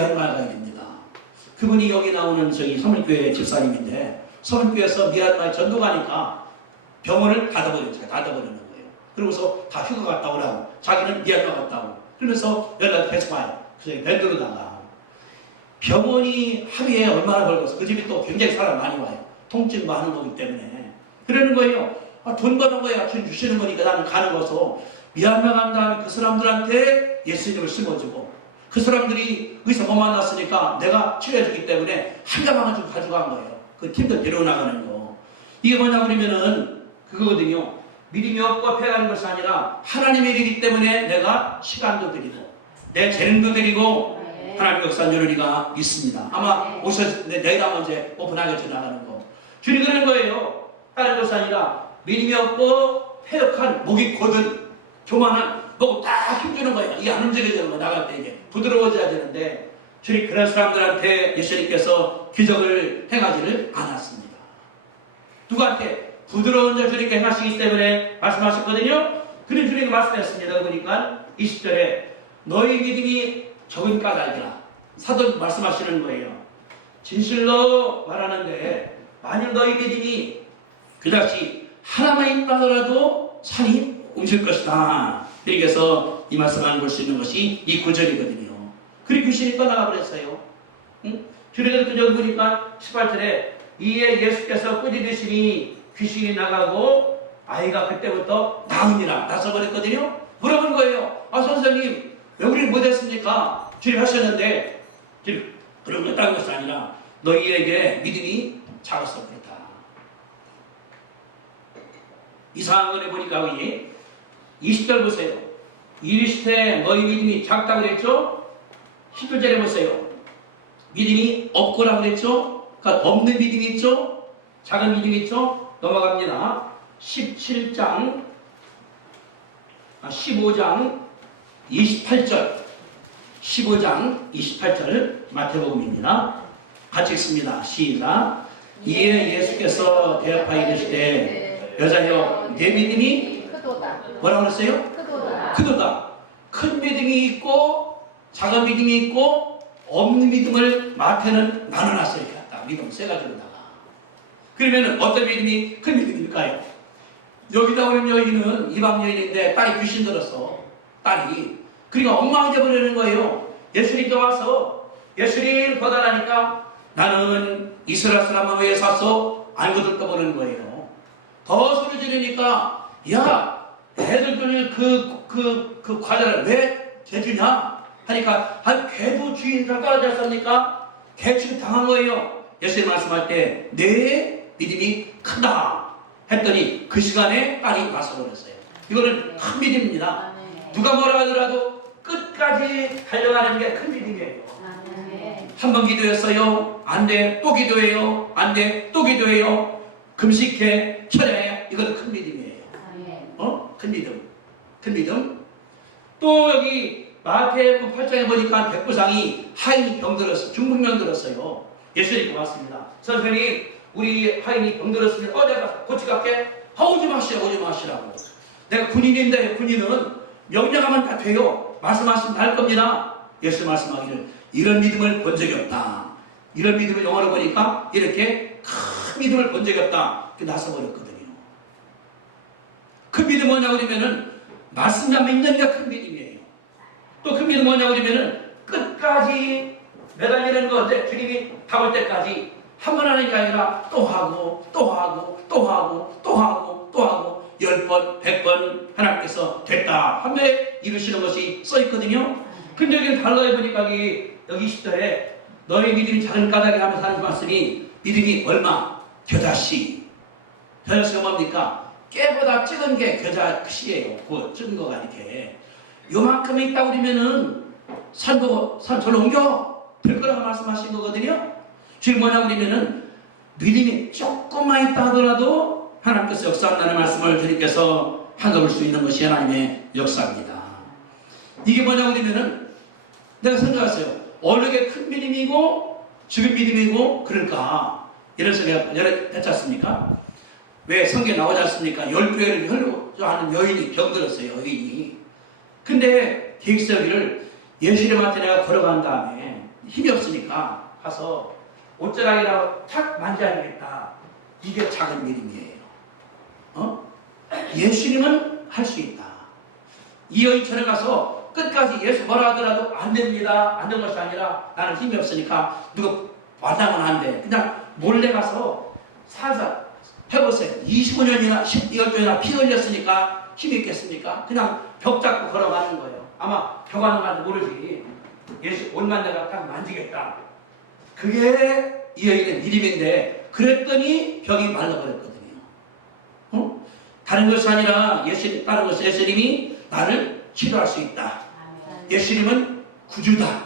미얀마에 됩니다. 그분이 여기 나오는 저희 서문교회 집사님인데 서문교회에서 미얀마에 전도 가니까 병원을 닫아버렸어요. 닫아버리는 거예요. 그러고서 다 휴가 갔다 오라고. 자기는 미얀마 갔다 오고. 그러면서 연락이 계속 와요. 그래서 밴드로다가 병원이 하루에 얼마나 벌고서 그 집이 또 굉장히 사람 많이 와요. 통증 많은 거기 때문에. 그러는 거예요. 돈 버는 거야. 돈 주시는 거니까 나는 가는 거서 미얀마 간 다음에 그 사람들한테 예수님을 심어주고 그 사람들이 의사 못 만났으니까 내가 치료해주기 때문에 한 가방을 좀 가져간 거예요. 그 팀들 데려나가는 거. 이게 뭐냐 그러면은 그거거든요. 믿음이 없고 패하는 것이 아니라 하나님의 일이기 때문에 내가 시간도 드리고 내 재능도 드리고 하나님 역사한 줄 우리가 믿습니다. 아마 오셔서 내일 한번 이제 오픈하게 나가는 거. 주님 그런 거예요. 다른 것이 아니라 믿음이 없고 패역한 목이 곧은 교만한 목 딱 힘주는 거예요. 이게 안 움직여지는 거 나갈 때 이게 부드러워져야 되는데 주님 그런 사람들한테 예수님께서 기적을 행하지를 않았습니다. 누구한테? 부드러운 자 주님께 행하시기 때문에 말씀하셨거든요. 그런 주님이 말씀했습니다. 그러니까 20절에 너희 믿음이 적은 까닭이라 사도 말씀하시는 거예요. 진실로 말하는데 만일 너희 믿음이 그다시 하나만 있다더라도 산이 움직일 것이다. 이렇게 해서 이 말씀을 볼 수 있는 것이 이 구절이거든요. 그리고 귀신이 떠나가 버렸어요. 응? 주례들 그저 보니까 18절에 이에 예수께서 꾸짖으시니 귀신이 나가고 아이가 그때부터 나으니라 나서버렸거든요. 물어본 거예요. 아 선생님 왜 우리를 못했습니까? 주님 하셨는데 주님 그런 거 다른 것이 아니라 너희에게 믿음이 작았어 그렇다. 이상한 거에 보니까 여기 20절 보세요. 이르시되 너희 믿음이 작다고 그랬죠? 11절에 보세요. 믿음이 없고라고 그랬죠? 그러니까 없는 믿음이 있죠? 작은 믿음이 있죠? 넘어갑니다. 15장 28절 15장 28절 마태복음입니다. 같이 읽습니다. 시작. 이에 예수께서 대답하여 이르시되 여자여 내 믿음이 뭐라고 그랬어요? 크도다. 큰 믿음이 있고 작은 믿음이 있고 없는 믿음을 마태는 나눠놨어요. 믿음 세 가지로다가. 그러면 어떤 믿음이 큰 믿음일까요? 여기다 오는 여인은 이방 여인인데 딸이 귀신 들었어. 딸이. 그러니까 엉망이 되어버리는 거예요. 예수님께 와서 예수님 거달하니까 나는 이스라엘 사람을 위해 샀어. 알고 듣다 보는 거예요. 더 소리 지르니까 야 애들 줄 그 과자를 왜 재주냐 하니까 걔도 주인을 떨어졌습니까? 개 취급당한 거예요. 예수님 말씀할 때 내 믿음이 크다 했더니 그 시간에 딸이 나서버렸어요. 이거는 큰 믿음입니다. 누가 뭐라 하더라도 끝까지 달려가는 게 큰 믿음이에요. 한 번 기도했어요. 안 돼. 또 기도해요. 안 돼. 또 기도해요. 금식해. 철야해. 이것도 큰 믿음이에요. 큰 믿음. 큰 믿음. 또 여기 마태복음 8장에 보니까 백부장이 하인이 병들었어요. 중풍병 들었어요. 예수님께 왔습니다. 선생님 우리 하인이 병들었으면 내가 고치갈게. 오지 마시라고. 내가 군인인데 군인은 명령하면 다 돼요. 말씀하시면 다 할 겁니다. 예수 말씀하기를 이런 믿음을 본 적이 없다. 이런 믿음을 영어로 보니까 이렇게 큰 믿음을 본 적이 없다. 나서버렸거든요. 큰 믿음 뭐냐고 그러면은 말씀만 믿는 게 큰 믿음이에요. 또 큰 믿음 뭐냐고 그러면은 끝까지 매달리는 건데 주님이 다 올 때까지 한 번 하는 게 아니라 또 하고 10번 100번 하나님께서 됐다 한 번에 이루시는 것이 써있거든요. 근데 여기는 달라요. 보니까 여기 20절에 너의 믿음이 작은 까닭에 하면서 하는 말씀이 믿음이 얼마? 겨자씨가 뭡니까? 깨보다 작은 게 겨자씨예요. 그 작은 거가 이렇게 요만큼 있다고 그러면은 산소를 옮겨 될 거라고 말씀하신 거거든요. 지금 뭐냐고 그러면은 믿음이 조금만 있다 하더라도 하나님께서 역사한다는 말씀을 주님께서 한꺼볼 수 있는 것이 하나님의 역사입니다. 이게 뭐냐고 그러면은 내가 생각했어요. 어느 게 큰 믿음이고 지금 믿음이고 그럴까? 이런 생각 했지 않습니까? 왜 성경에 나오지 않습니까? 12회를 혈루하는 여인이 병들었어요. 여인이. 근데 계획서기를 예수님한테 내가 걸어간 다음에 힘이 없으니까 가서 옷자락이라고 탁 만져야 되겠다. 이게 작은 믿음이에요. 예수님은 할 수 있다. 이 여인처럼 가서 끝까지 예수 뭐라 하더라도 안 됩니다. 안 되는 것이 아니라 나는 힘이 없으니까 누가 만나면 안 돼. 그냥 몰래 가서 살살 해보세요. 25년이나 12년이나 피 흘렸으니까 힘이 있겠습니까? 그냥 벽 잡고 걸어가는 거예요. 아마 벽 하는 건지 모르지. 예수 옷만 내가 딱 만지겠다. 그게 이 여인의 믿음인데 그랬더니 벽이 말라버렸거든요. 다른 것이 아니라 다른 것이 예수님이 나를 치료할 수 있다. 예수님은 구주다.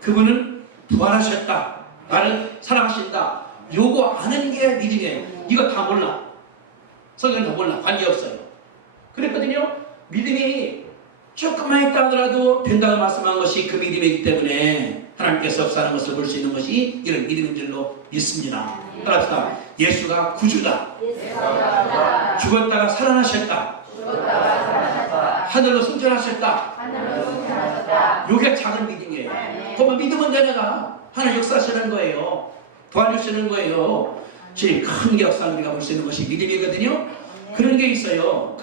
그분은 부활하셨다. 나를 사랑하신다. 요거 아는 게 믿음이에요. 이거 다 몰라. 성경은 다 몰라. 관계없어요. 그랬거든요. 믿음이 조금만 있다 하더라도 된다고 말씀한 것이 그 믿음이기 때문에 하나님께서 역사하는 것을 볼 수 있는 것이 이런 믿음인 줄로 믿습니다. 따라합시다. 예수가 구주다. 죽었다가 살아나셨다. 하늘로 승천하셨다. 요게 작은 믿음이에요. 그러면 믿음은 내가 하나님 역사하시는 거예요. 도와주시는 거예요. 제일 큰 역사를 우리가 볼 수 있는 것이 믿음이거든요. 그런 게 있어요.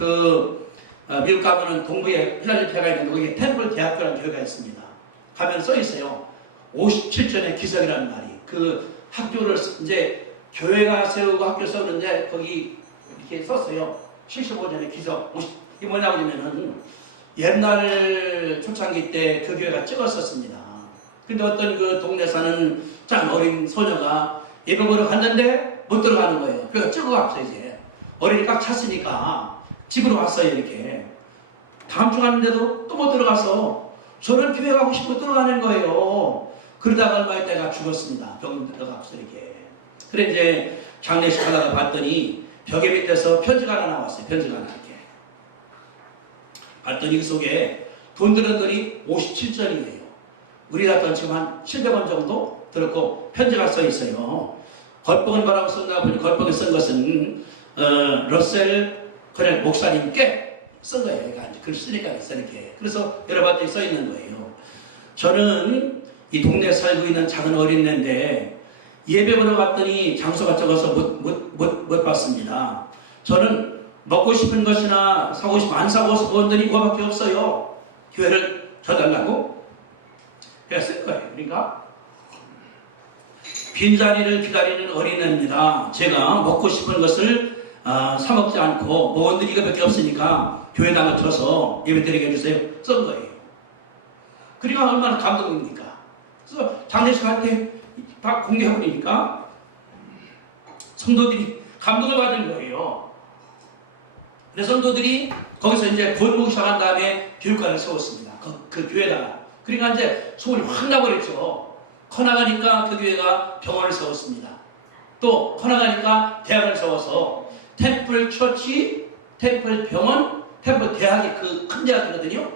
미국 가면은 동부에 필라델피아가 있는데 거기에 템플 대학교라는 교회가 있습니다. 가면 써 있어요. 57전의 기적이라는 말이. 그 학교를 이제 교회가 세우고 학교 세우는데 거기 이렇게 썼어요. 75전의 기적. 이게 뭐냐고 하면은 옛날 초창기 때 그 교회가 찍었었습니다. 근데 어떤 그 동네 사는 짠 어린 소녀가 예배 보러 갔는데 못 들어가는 거예요. 그래서 찍어갔어 이제. 어린이 꽉 찼으니까 집으로 왔어요 이렇게. 다음 주 갔는데도 또 못 들어가서 저는 교회 가고 싶어 들어가는 거예요. 그러다가 얼마 있다가 죽었습니다. 병 들어가서 이렇게. 그래 이제 장례식 하다가 봤더니 벽에 밑에서 편지가 하나 나왔어요. 편지가 하나 이렇게. 봤더니 그 속에 돈 들은 돈이 57전이에요. 우리나라 돈 지금 한 700원 정도 들었고 편지가 써 있어요. 겉봉은 뭐라고 썼나 보니 겉봉에 쓴 것은 러셀 그래 목사님께 쓴 거예요. 그러니까 글 쓰니까 이렇게. 그래서 여러 번째 써 있는 거예요. 저는 이 동네에 살고 있는 작은 어린애인데 예배 보러 갔더니 장소가 적어서 못 봤습니다. 저는 먹고 싶은 것이나 사고 싶으면 안 사고 온 돈이 그거밖에 없어요. 교회를 줘달라고 그래서 쓸 거예요. 그러니까 빈자리를 기다리는 어린애입니다. 제가 먹고 싶은 것을 사 먹지 않고 먹은 돈이 이거밖에 없으니까 교회당을 쳐서 예배드리게 해주세요. 쓴 거예요. 그러니까 얼마나 감동입니까? 그래서 장례식 할 때 다 공개해버리니까 성도들이 감동을 받은 거예요. 그래서 성도들이 거기서 이제 본목 시작한 다음에 교육관을 세웠습니다. 그 교회다가. 그러니까 이제 소문이 확 나버렸죠. 커나가니까 그 교회가 병원을 세웠습니다. 또 커나가니까 대학을 세워서 템플 처치, 템플 병원, 템플 대학이 그 큰 대학이거든요.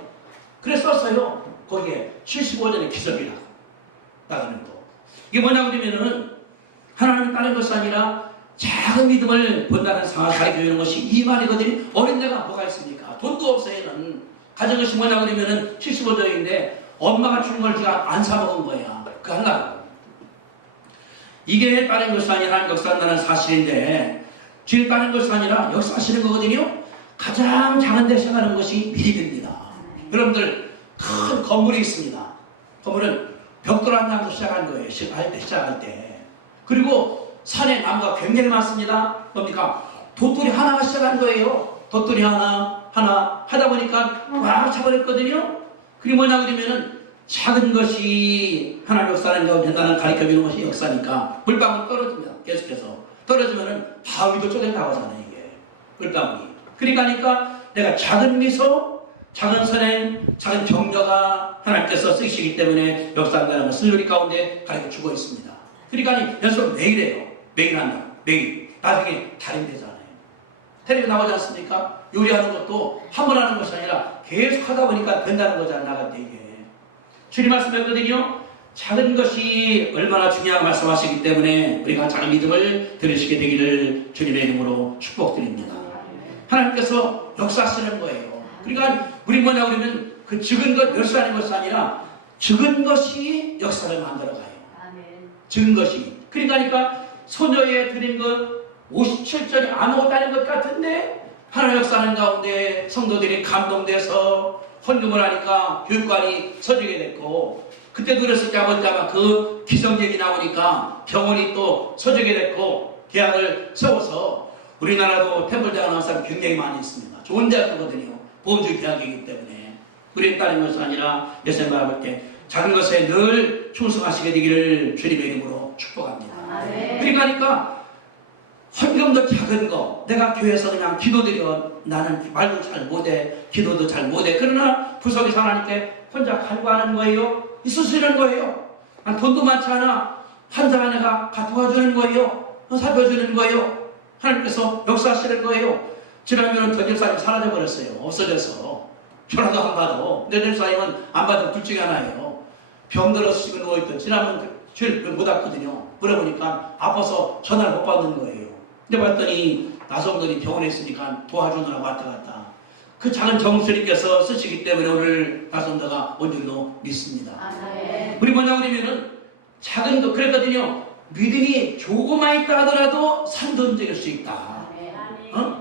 그래서 썼어요. 거기에 75전의 기적이라고 나가는 거. 이게 뭐냐고 그러면은 하나님을 따르는 것이 아니라 작은 믿음을 본다는 상황을 가르쳐주는 것이 이 말이거든요. 어린애가 뭐가 있습니까? 돈도 없어요. 얘는 가진 것이 뭐냐고 그러면은 75전인데 엄마가 주는 걸 제가 안 사먹은 거야. 그 하려고. 이게 다른 것이 아니라 하나님 역사한다는 사실인데 뒤에 다른 것이 아니라 역사하시는 거거든요. 가장 작은 데 시작하는 것이 믿음입니다. 여러분들 큰 건물이 있습니다. 건물은 벽돌 한 장도 시작한 거예요. 시작할 때. 그리고 산에 나무가 굉장히 많습니다. 뭡니까? 돛돌이 하나가 시작한 거예요. 돛돌이 하나 하다 보니까 막 차버렸거든요. 그게 뭐냐 그러면은 작은 것이 하나님 역사는 거 된다는 가르쳐주는 것이 역사니까 물방울 떨어집니다. 계속해서 떨어지면은 바위도 쪼갠다고 하잖아요. 이게 물방울이. 그러니까 내가 작은 미소, 작은 선행, 작은 격려가 하나님께서 쓰시기 때문에 역사한다는 것을 우리 가운데 가르쳐주고 있습니다. 그러니까 연습을 매일 해요. 매일 한다. 매일. 나중에 달인 되잖아요. 텔레비 나오지 않습니까? 요리하는 것도 한 번 하는 것이 아니라 계속 하다 보니까 된다는 거잖아요. 나갈 때 이게. 주님 말씀했거든요. 작은 것이 얼마나 중요한 말씀하시기 때문에 우리가 작은 믿음을 들으시게 되기를 주님의 이름으로 축복드립니다. 하나님께서 역사하시는 거예요. 그러니까 우리 뭐냐 그러면 그 적은 것 멸시하는 것이 아니라 적은 것이 역사를 만들어가요. 아멘. 적은 것이. 그러니까 소녀에 드린 것 57절이 아무것도 아닌 것 같은데 하나님 역사하는 가운데 성도들이 감동돼서 헌금을 하니까 교육관이 서주게 됐고, 그때도 그랬을 때 아버지가 그 기성적이 나오니까 병원이 또 서주게 됐고 계약을 세워서 우리나라도 템플대학 나온 사람이 굉장히 많이 있습니다. 좋은 대학이거든요. 보험주의 대학이기 때문에. 우리에 따른 것은 아니라 예수님 바라볼 때 작은 것에 늘 충성하시게 되기를 주님의 이름으로 축복합니다. 아멘. 그러니까 헌금도 작은 거, 내가 교회에서 그냥 기도드려, 나는 말도 잘 못해, 기도도 잘 못해. 그러나 구석에서 하나님께 혼자 간구하는 거예요. 있으시는 거예요. 돈도 많지 않아. 환자 하나가 도와주는 거예요. 살펴주는 거예요. 하나님께서 역사하시는 거예요. 지난번에는 더 집사님 사라져버렸어요. 없어져서. 전화도 안 받아. 내 집사님은 안 받아. 둘 중에 하나예요. 병들어서 지금 누워있던. 지난번 주일 못 왔거든요. 물어보니까 아파서 전화를 못 받는 거예요. 근데 봤더니 나성들이 병원에 있으니까 도와주느라고 왔다 갔다. 그 작은 정수님께서 쓰시기 때문에 오늘 나성도가 온 줄로 믿습니다. 아멘. 우리 뭐냐 그러면은 작은 거 그랬거든요. 믿음이 조금만 있다 하더라도 산도 움직일 수 있다. 아멘.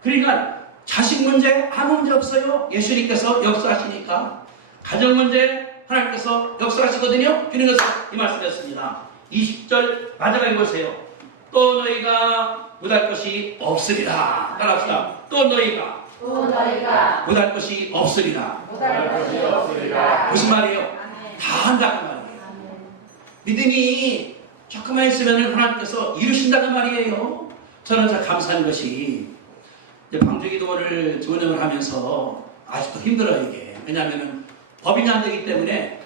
그러니까 자식 문제 아무 문제 없어요. 예수님께서 역사하시니까. 가정 문제 하나님께서 역사하시거든요. 그래서 이 말씀이었습니다. 20절 마지막에 보세요. 또 너희가 못할 것이 없으리라. 따라합시다. 또 너희가 못할 것이 없으리라. 무슨 말이에요? 다 한다는 말이에요. 믿음이 조금만 있으면 하나님께서 이루신다는 말이에요. 저는 참 감사한 것이 이제 방주기도를 운영을 하면서 아직도 힘들어요 이게. 왜냐하면 법인이 안 되기 때문에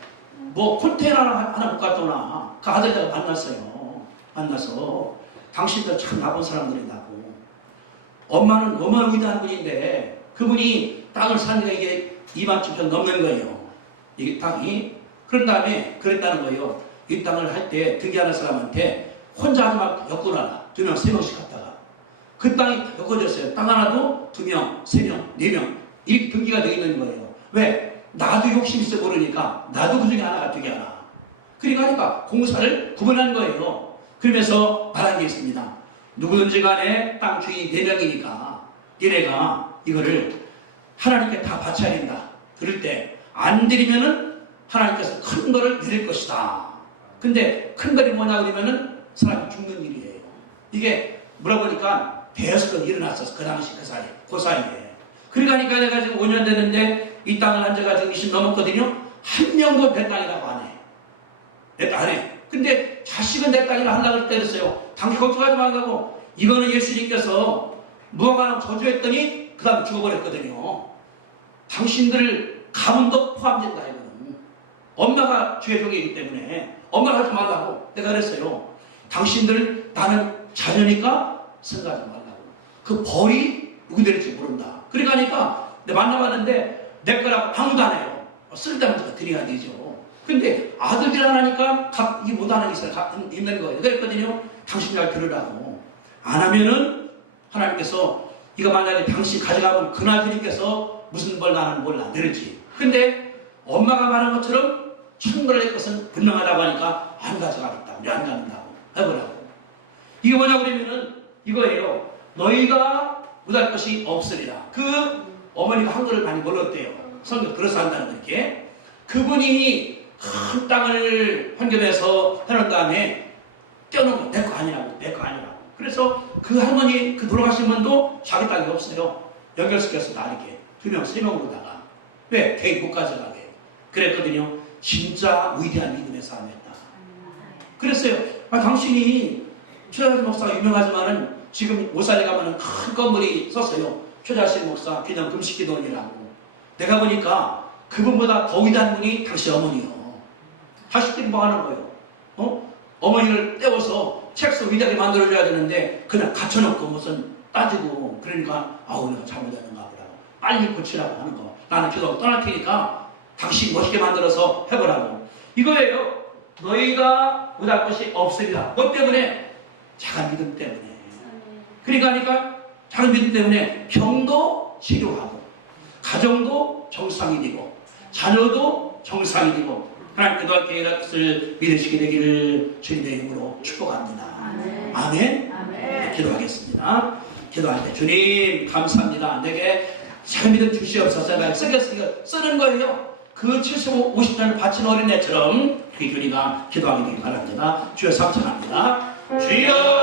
뭐 콘테이너 하나 못 갖다 그 아들다가 만났어요. 만나서 당신들 참 나쁜 사람들이라고. 엄마는 어마어마한 위대한 분인데 그분이 땅을 사니까 이게 2만 7천 넘는 거예요. 이게 땅이. 그런 다음에 그랬다는 거예요. 이 땅을 할 때 등기하는 사람한테 혼자 하지 말고 엮어놔라. 2명, 3명씩 갔다가. 그 땅이 엮어졌어요. 땅 하나도 2명, 3명, 4명. 이 등기가 되어 있는 거예요. 왜? 나도 욕심 있어 모르니까 나도 그 중에 하나가 되게 하나. 그러니까 공사를 구분한 거예요. 그러면서 말한 게 있습니다. 누구든지 간에 땅 주인이 4명이니까 얘네가 이거를 하나님께 다 바쳐야 된다. 그럴 때 안 드리면은 하나님께서 큰 거를 드릴 것이다. 근데 큰 거이 뭐냐 그러면은 사람이 죽는 일이에요. 이게 물어보니까 대여섯 일어났었어. 그 당시 그 사이에. 그러니까 내가 지금 5년 됐는데 이 땅을 한 지가 지금 20 넘었거든요. 한 명도 내 땅이라고 안 해. 내 땅 안 해. 근데 자식은 내 땅이라 하려고 때렸어요. 당신 걱정하지 말라고. 이거는 예수님께서 무화과나무 저주했더니 그 다음에 죽어버렸거든요. 당신들 가문도 포함된다 이거는. 엄마가 주의 종이기 때문에 엄마가 하지 말라고 내가 그랬어요. 당신들 나는 자녀니까 생각하지 말라고. 그 벌이 누구 될지 모른다. 그러니까 내가 만나봤는데 내 거라고 아무도 안 해요. 쓸데없는 거 드려야 되죠. 근데 아들들 하나니까 이게 못하는 게 있는 거예요. 그랬거든요. 당신 잘 들으라고. 안 하면은 하나님께서 이거 만약에 당신 가져가면 그나들이께서 무슨 벌 나는 몰라 내리지. 근데 엄마가 말한 것처럼 천벌의 것은 분명하다고 하니까 안 가져가겠다. 우리 안 갖는다고 해보라고. 이게 뭐냐 그러면은 이거예요. 너희가 못할 것이 없으리라. 그 어머니가 한글을 많이 몰랐대요. 성경 들어서 한다는 거 이렇게. 그분이 큰 땅을 환경해서 해놓은 다음에 떼어놓은 거 내 거 아니라고. 내 거 아니라고. 그래서 그 할머니 그 돌아가신 분도 자기 땅이 없어요. 연결시켜서 다 이렇게 2명, 3명으로다가. 왜? 개인 못 가져가게. 그랬거든요. 진짜 위대한 믿음의 싸움이었다. 그랬어요. 당신이 최자신 목사가 유명하지만은 지금 오산에 가면은 큰 건물이 썼어요. 최자신 목사 기념 금식기도원이라고. 내가 보니까 그분보다 더 위대한 분이 당신 어머니요. 자식들이 뭐 하는 거예요? 어머니를 떼어서 책소 위대하게 만들어줘야 되는데 그냥 갖춰놓고 무슨 따지고 그러니까 내가 잘못했는가 보라고. 빨리 고치라고 하는 거. 나는 기도 떠날 테니까 당신 멋있게 만들어서 해보라고. 이거예요. 너희가 못할 것이 없으리라. 뭐 때문에? 작은 믿음 때문에. 그러니까 작은 믿음 때문에 병도 치료하고 가정도 정상이 되고 자녀도 정상이 되고 하나님 기도할 계획을 믿으시게 되기를 주님의 이름으로 축복합니다. 아멘. 아멘. 아멘. 기도하겠습니다. 기도할 때 주님 감사합니다. 내게 잘 믿음 주시옵소서. 내가 쓰겠으니까 쓰는 거예요. 그 70, 50년을 바친 어린애처럼 귀균이가 기도하게 되기 바랍니다. 주여 감사합니다. 주여